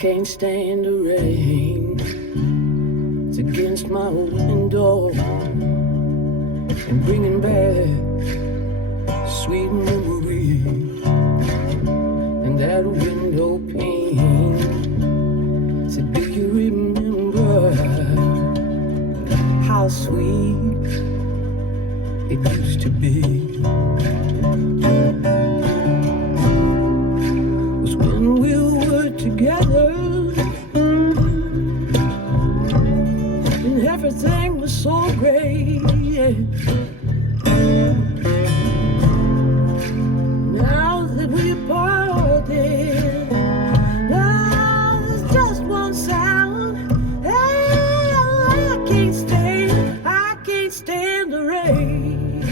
can't stand the rain. It's against my window and bringing back sweet memories. And that window pane, so do you remember how sweet it used to be? Was when we were together and everything was so great. Now that we parted, now there's just one sound. Hey, I can't stand the rain.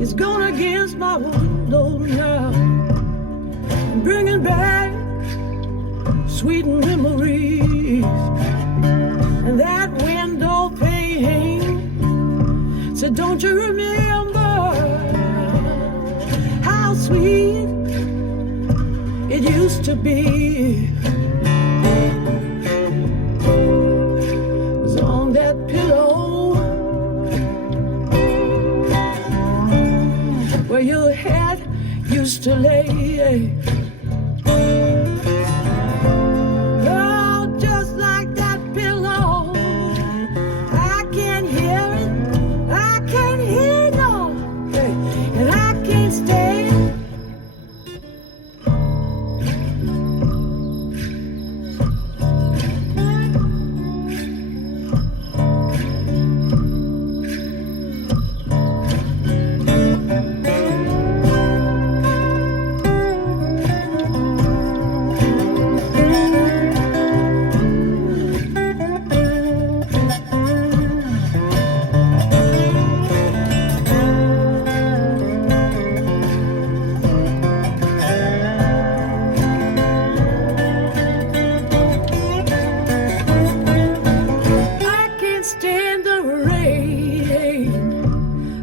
It's gone against my window now, bringing back sweet memories. And that window pane, so don't you remember how sweet it used to be? It was on that pillow where your head used to lay. Oh, just like that pillow. I can't hear it, no, and I can't stay.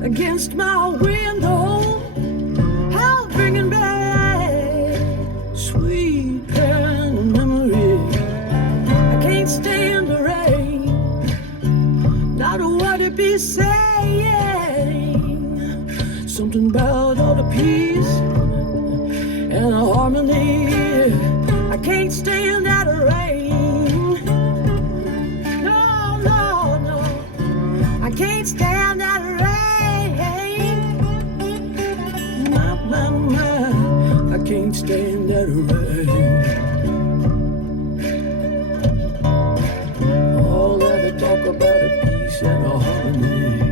Against my window, how bringing back sweet kind of memories. I can't stand the rain, not what it be saying. Something about all the peace and the harmony. I can't stand that rain. No, I can't stand that rain. I can't stand that rain. All that talk about a peace and a harmony.